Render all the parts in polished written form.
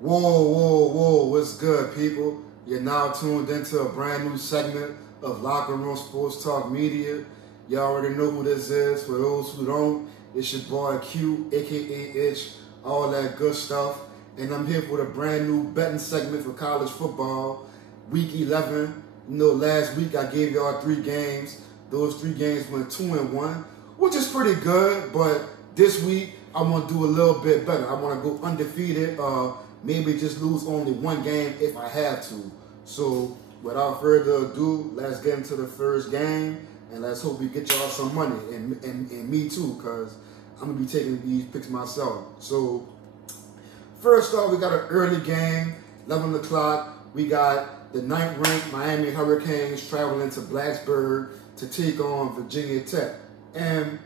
Whoa, what's good, people? You're now tuned into a brand new segment of Locker Room Sports Talk Media. You already know who this is. For those who don't, it's your boy Q, aka Itch, all that good stuff. And I'm here for a brand new betting segment for college football, week 11. You know, last week I gave y'all 3 games. Those 3 games went 2-1, which is pretty good, but this week I want to do a little bit better. I want to go undefeated, maybe just lose only 1 game if I have to. So without further ado, let's get into the first game, and let's hope we get y'all some money, and me too, because I'm going to be taking these picks myself. So first off, we got an early game, 11 o'clock. We got the 9th-ranked Miami Hurricanes traveling to Blacksburg to take on Virginia Tech. And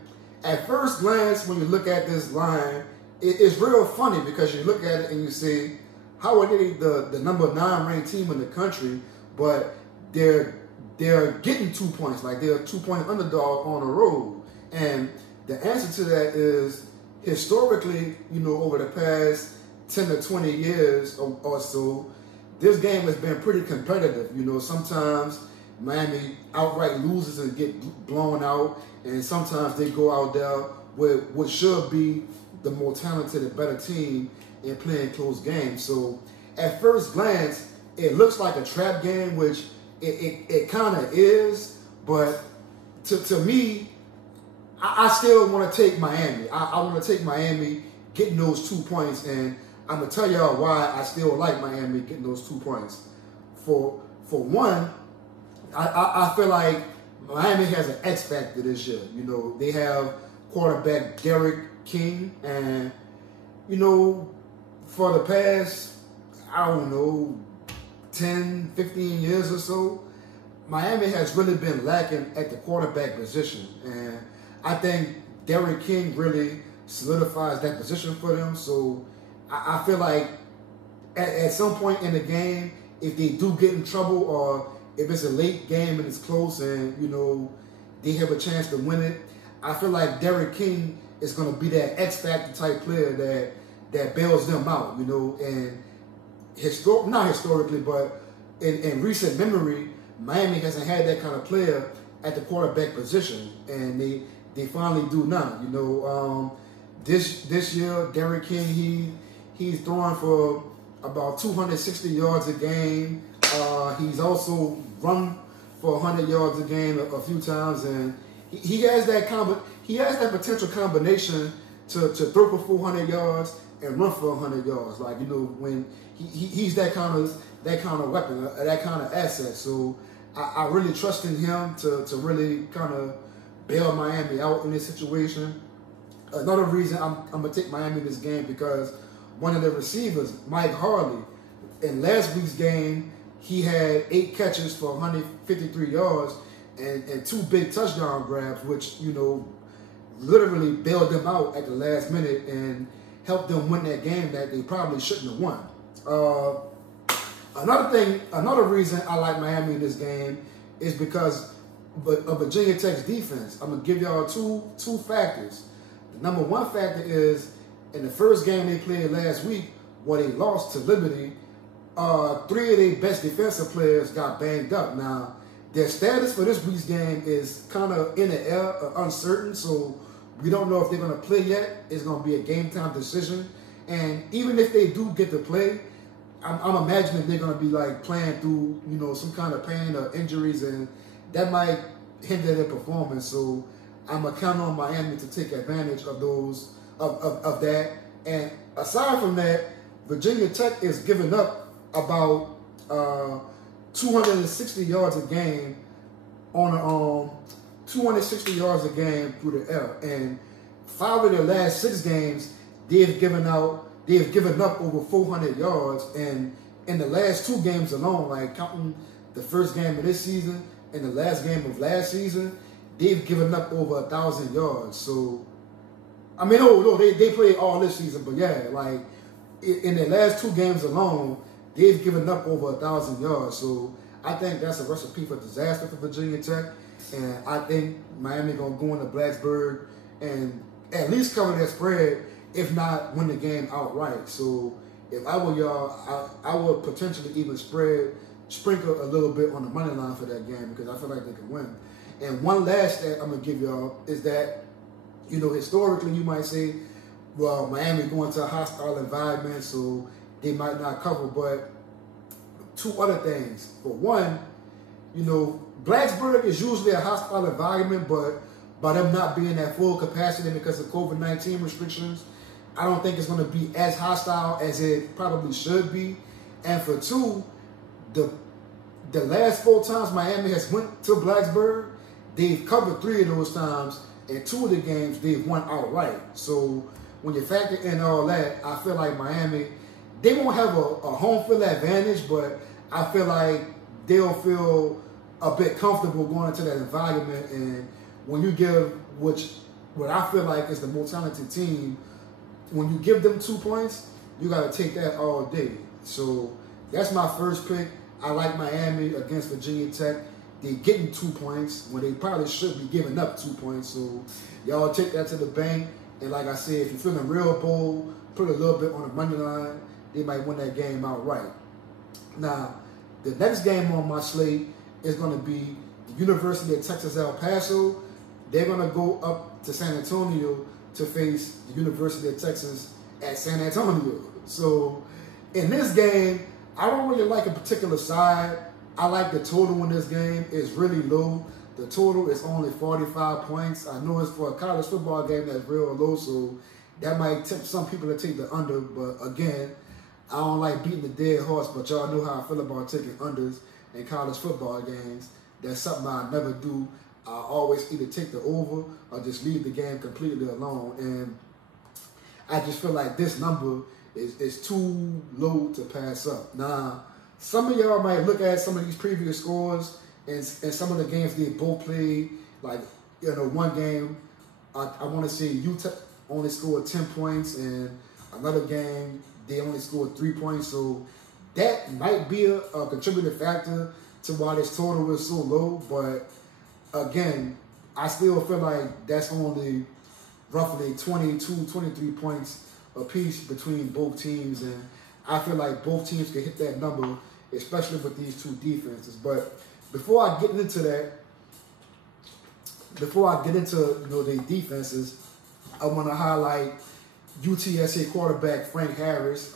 at first glance, when you look at this line, it's real funny because you look at it and you say, how are they the number 9 ranked team in the country, but they're getting 2 points, like they're a 2-point underdog on the road. And the answer to that is, historically, you know, over the past 10 to 20 years or so, this game has been pretty competitive. You know, sometimes Miami outright loses and get blown out, and sometimes they go out there with what should be the more talented and better team and playing close games. So at first glance, it looks like a trap game, which it kind of is, but to me, I still want to take Miami. I want to take Miami getting those 2 points, and I'm going to tell y'all why I still like Miami getting those 2 points. For one, I feel like Miami has an X factor this year. You know, they have quarterback Derek King, and, you know, for the past, I don't know, 10, 15 years or so, Miami has really been lacking at the quarterback position. And I think Derek King really solidifies that position for them. So I feel like at some point in the game, if they do get in trouble, or if it's a late game and it's close and, you know, they have a chance to win it, I feel like Derek King is going to be that X-Factor type player that bails them out, you know. And not historically, but in recent memory, Miami hasn't had that kind of player at the quarterback position, and they finally do now. You know, this year, Derek King, he's throwing for about 260 yards a game. He's also run for 100 yards a game a few times, and he has that potential combination to throw for 400 yards and run for 100 yards. Like, you know, when he's that kind of weapon, that kind of asset. So I really trust in him to really kind of bail Miami out in this situation. Another reason I'm gonna take Miami in this game, because one of the receivers, Mike Harley, in last week's game, he had 8 catches for 153 yards and 2 big touchdown grabs, which, you know, literally bailed them out at the last minute and helped them win that game that they probably shouldn't have won. Another reason I like Miami in this game is because of Virginia Tech's defense. I'm gonna give y'all two factors. The number one factor is, in the first game they played last week, where they lost to Liberty, 3 of their best defensive players got banged up. Now, their status for this week's game is kind of in the air, uncertain, so we don't know if they're going to play yet. It's going to be a game-time decision. And even if they do get to play, I'm imagining they're going to be like playing through, you know, some kind of pain or injuries, and that might hinder their performance. So I'm going to count on Miami to take advantage of those, of that. And aside from that, Virginia Tech is giving up about 260 yards a game on 260 yards a game through the air, and 5 of their last 6 games they've given up over 400 yards, and in the last 2 games alone, like counting the first game of this season and the last game of last season, they've given up over 1,000 yards. So I mean, no, they played all this season, but yeah, like in their last 2 games alone, they've given up over 1,000 yards. So I think that's a recipe for disaster for Virginia Tech. And I think Miami going to go into Blacksburg and at least cover that spread, if not win the game outright. So if I were y'all, I would potentially even sprinkle a little bit on the money line for that game because I feel like they can win. And one last stat I'm going to give y'all is that, you know, historically you might say, well, Miami going to a hostile environment, so they might not cover. But two other things. For one, you know, Blacksburg is usually a hostile environment, but by them not being at full capacity because of COVID-19 restrictions, I don't think it's going to be as hostile as it probably should be. And for two, the last 4 times Miami has went to Blacksburg, they've covered 3 of those times, and 2 of the games they've won outright. So when you factor in all that, I feel like Miami, they won't have a home field advantage, but I feel like they'll feel a bit comfortable going into that environment. And when you give what I feel like is the most talented team, when you give them 2 points, you got to take that all day. So that's my first pick. I like Miami against Virginia Tech. They're getting 2 points when they probably should be giving up 2 points. So y'all take that to the bank. And like I said, if you're feeling real bold, put a little bit on the money line. They might win that game outright. Now, the next game on my slate is going to be the University of Texas El Paso. They're going to go up to San Antonio to face the University of Texas at San Antonio. So in this game, I don't really like a particular side. I like the total in this game. It's really low. The total is only 45 points. I know it's for a college football game that's real low, so that might tempt some people to take the under. But again, I don't like beating the dead horse, but y'all know how I feel about taking unders in college football games. That's something I never do. I always either take the over or just leave the game completely alone. And I just feel like this number is too low to pass up. Now, some of y'all might look at some of these previous scores and some of the games they both played. Like, you know, one game, I want to say Utah only scored 10 points, and another game, they only scored 3 points. So that might be a contributing factor to why this total is so low. But again, I still feel like that's only roughly 22, 23 points apiece between both teams. And I feel like both teams can hit that number, especially with these 2 defenses. But before I get into that, you know, their defenses, I want to highlight UTSA quarterback Frank Harris.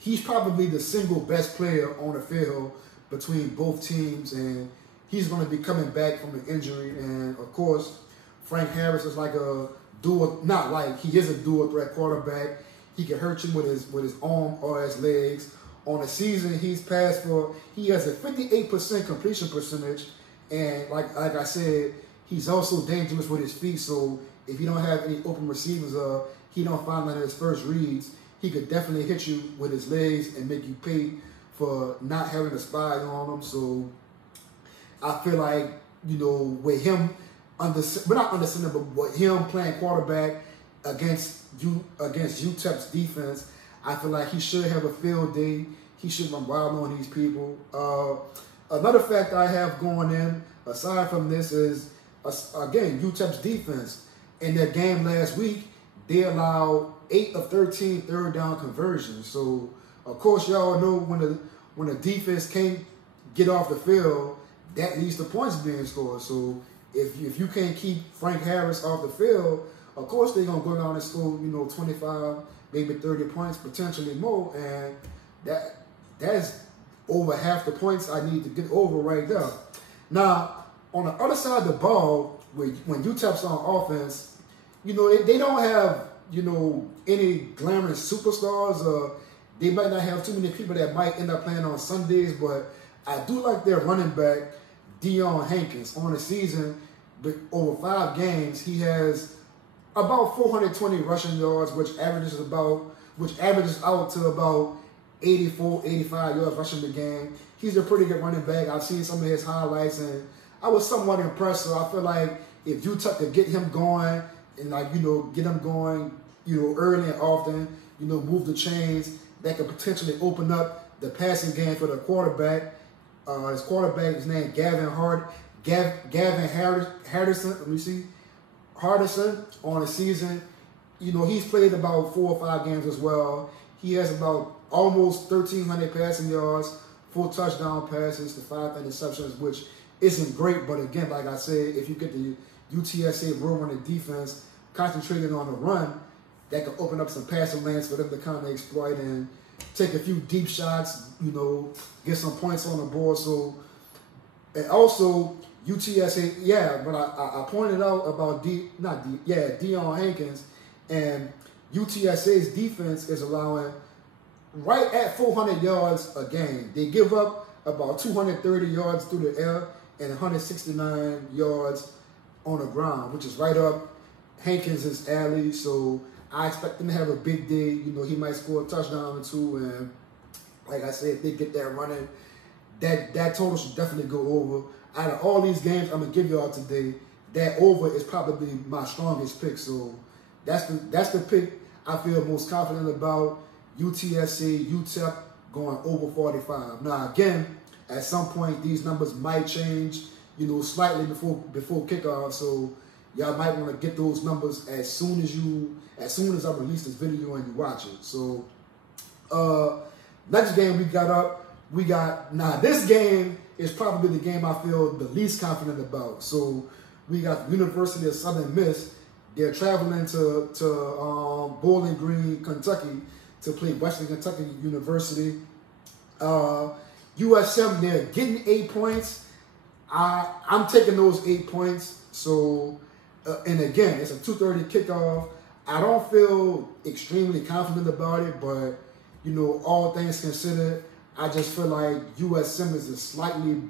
He's probably the single best player on the field between both teams, and he's going to be coming back from an injury. And of course, Frank Harris is like a he is a dual threat quarterback. He can hurt you with his arm or his legs. On the season, he has a 58% completion percentage, and like I said, he's also dangerous with his feet. So if you don't have any open receivers or he don't find his first reads, he could definitely hit you with his legs and make you pay for not having a spy on him. So I feel like, you know, with him with him playing quarterback against UTEP's defense, I feel like he should have a field day. He should run wild on these people. Another fact I have going in, aside from this, is, again, UTEP's defense. In their game last week, they allowed 8 of 13 third down conversions. So, of course, y'all know when the defense can't get off the field, that leads to points being scored. So if you can't keep Frank Harris off the field, of course they're going to go down and score, you know, 25, maybe 30 points, potentially more. And that's over half the points I need to get over right there. Now, on the other side of the ball, when UTEP's on offense, you know, they don't have, you know, any glamorous superstars. They might not have too many people that might end up playing on Sundays, but I do like their running back, Deion Hankins. On the season, over 5 games, he has about 420 rushing yards, which averages out to about 84, 85 yards rushing the game. He's a pretty good running back. I've seen some of his highlights, and I was somewhat impressed. So I feel like if Utah could get him going and, like, you know, get him going, you know, early and often, you know, move the chains, that could potentially open up the passing game for the quarterback. His quarterback is named Gavin Hardison. Let me see. Hardison on the season. You know, he's played about 4 or 5 games as well. He has about almost 1,300 passing yards, 4 touchdown passes to 5 interceptions, which isn't great. But again, like I said, if you get the UTSA roll running defense concentrated on the run, that could open up some passing lanes for them to kind of exploit and take a few deep shots, you know, get some points on the board. So, and also UTSA, yeah, but I pointed out about Deion Hankins, and UTSA's defense is allowing right at 400 yards a game. They give up about 230 yards through the air and 169 yards on the ground, which is right up Hankins' alley. So I expect him to have a big day. You know, he might score a touchdown or two, and like I said, if they get that running, that total should definitely go over. Out of all these games I'm gonna give y'all today, that over is probably my strongest pick. So that's the pick I feel most confident about. UTSA, UTEP going over 45. Now again, at some point these numbers might change, you know, slightly before kickoff. So y'all might want to get those numbers as soon as I release this video and you watch it. So next game this game is probably the game I feel the least confident about. So we got University of Southern Miss. They're traveling to Bowling Green, Kentucky, to play Western Kentucky University. USM, they're getting 8 points. I'm taking those 8 points. So, and again, it's a 2:30 kickoff. I don't feel extremely confident about it, but, you know, all things considered, I just feel like USM is a slightly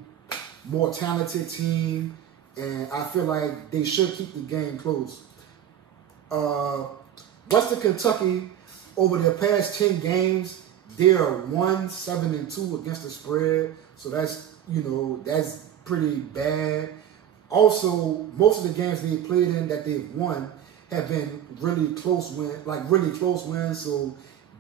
more talented team, and I feel like they should keep the game close. Western Kentucky, over their past 10 games, they are 1-7-2 against the spread. So that's, you know, that's pretty bad. Also, most of the games they played in that they've won have been really close wins. So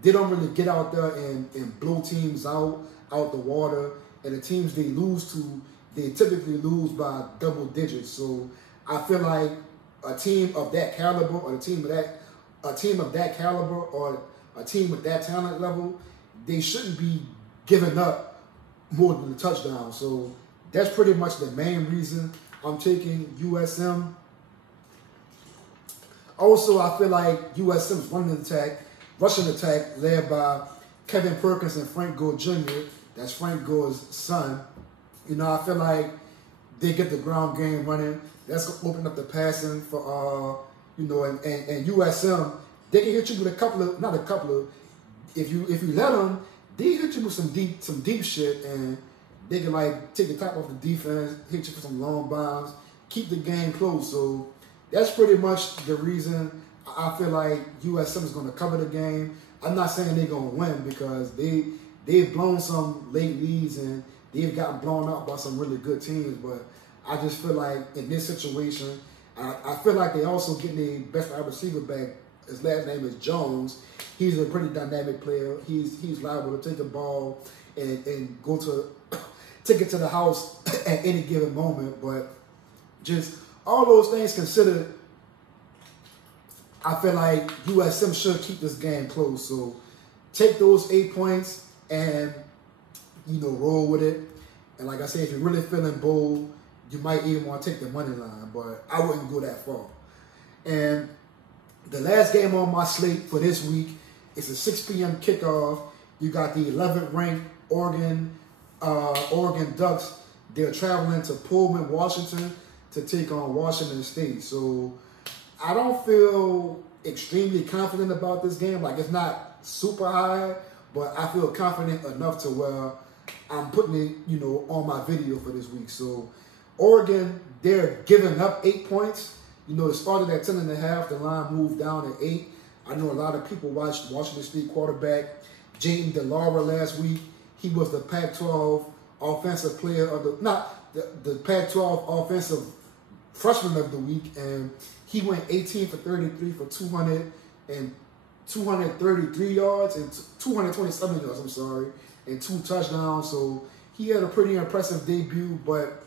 they don't really get out there and blow teams out the water. And the teams they lose to, they typically lose by double digits. So I feel like a team of that caliber, or a team of that caliber, or a team with that talent level, they shouldn't be giving up more than a touchdown. So that's pretty much the main reason I'm taking USM. Also, I feel like USM's rushing attack led by Kevin Perkins and Frank Gore Jr. That's Frank Gore's son. You know, I feel like they get the ground game running. That's going to open up the passing for, you know, and USM, they can hit you with if you let them, they hit you with some deep shit, and they can like take the top off the defense, hit you for some long bombs, keep the game close. So that's pretty much the reason I feel like USM is going to cover the game. I'm not saying they're going to win, because they've blown some late leads and they've gotten blown out by some really good teams. But I just feel like in this situation, I feel like they also getting the best wide receiver back. His last name is Jones. He's a pretty dynamic player. He's liable to take the ball and go to take it to the house at any given moment. But just all those things considered, I feel like USM should keep this game close. So take those 8 points and, you know, roll with it. And like I said, if you're really feeling bold, you might even want to take the money line, but I wouldn't go that far. And the last game on my slate for this week is a 6 p.m. kickoff. You got the 11th ranked Oregon Ducks. They're traveling to Pullman, Washington, to take on Washington State. So I don't feel extremely confident about this game. Like, it's not super high, but I feel confident enough to where I'm putting it, you know, on my video for this week. So Oregon, they're giving up 8 points. You know, it started at 10.5. The line moved down to 8. I know a lot of people watched Washington State quarterback Jayden DeLaura last week. He was the Pac-12 offensive player of the Pac-12 offensive freshman of the week, and he went 18 for 33 for 233 yards and 227 yards. I'm sorry, and 2 touchdowns. So he had a pretty impressive debut, but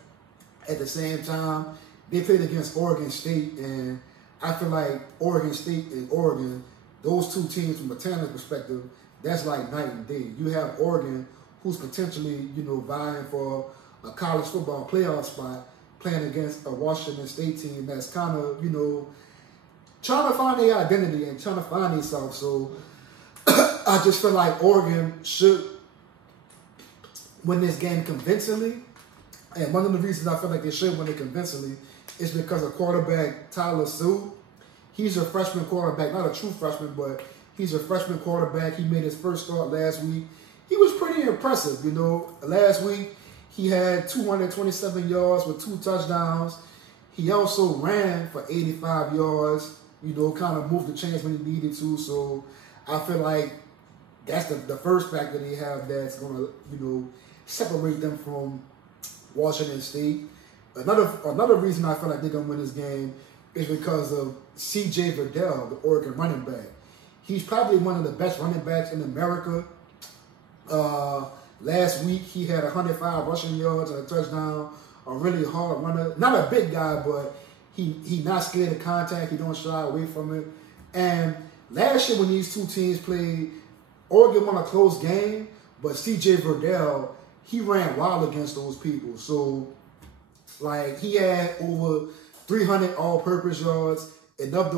at the same time, they played against Oregon State, and I feel like Oregon State and Oregon, those two teams from a talent perspective, that's like night and day. You have Oregon, who's potentially, you know, vying for a college football playoff spot, playing against a Washington State team that's kind of, you know, trying to find their identity and trying to find themselves. So I just feel like Oregon should win this game convincingly. And one of the reasons I feel like they should win it convincingly is because of quarterback Tyler Sue. He's a freshman quarterback, not a true freshman, but he's a freshman quarterback. He made his first start last week. He was pretty impressive, you know. Last week, he had 227 yards with 2 touchdowns. He also ran for 85 yards, you know, kind of moved the chains when he needed to. So I feel like that's the first factor they have that's going to, you know, separate them from Washington State. Another reason I feel like they're going to win this game is because of C.J. Verdell, the Oregon running back. He's probably one of the best running backs in America. Last week, he had 105 rushing yards and a touchdown. A really hard runner. Not a big guy, but he not scared of contact. He don't shy away from it. And last year when these two teams played, Oregon won a close game, but C.J. Verdell, he ran wild against those people. So, like, he had over 300 all-purpose yards, and of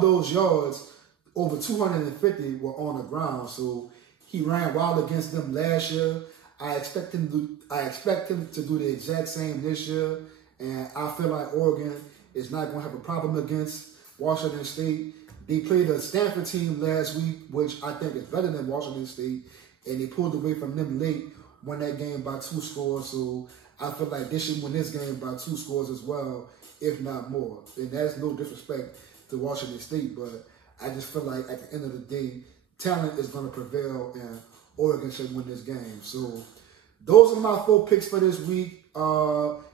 those yards, over 250 were on the ground. So he ran wild against them last year. I expect him to do the exact same this year, and I feel like Oregon is not going to have a problem against Washington State. They played a Stanford team last week, which I think is better than Washington State, and they pulled away from them late, won that game by 2 scores. So I feel like they should win this game by 2 scores as well, if not more. And that's no disrespect to Washington State, but I just feel like at the end of the day, talent is going to prevail, and Oregon should win this game. So those are my 4 picks for this week.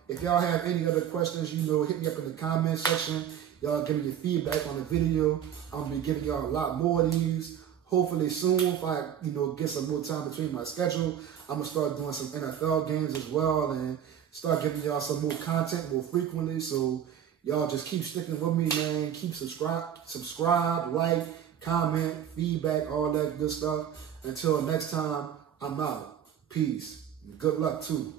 If y'all have any other questions, you know, hit me up in the comment section. Y'all give me your feedback on the video. I'm going to be giving y'all a lot more of these. Hopefully soon, if I, you know, get some more time between my schedule, I'm going to start doing some NFL games as well and start giving y'all some more content more frequently. So y'all just keep sticking with me, man. Keep subscribe, like, comment, feedback, all that good stuff. Until next time, I'm out. Peace. Good luck, too.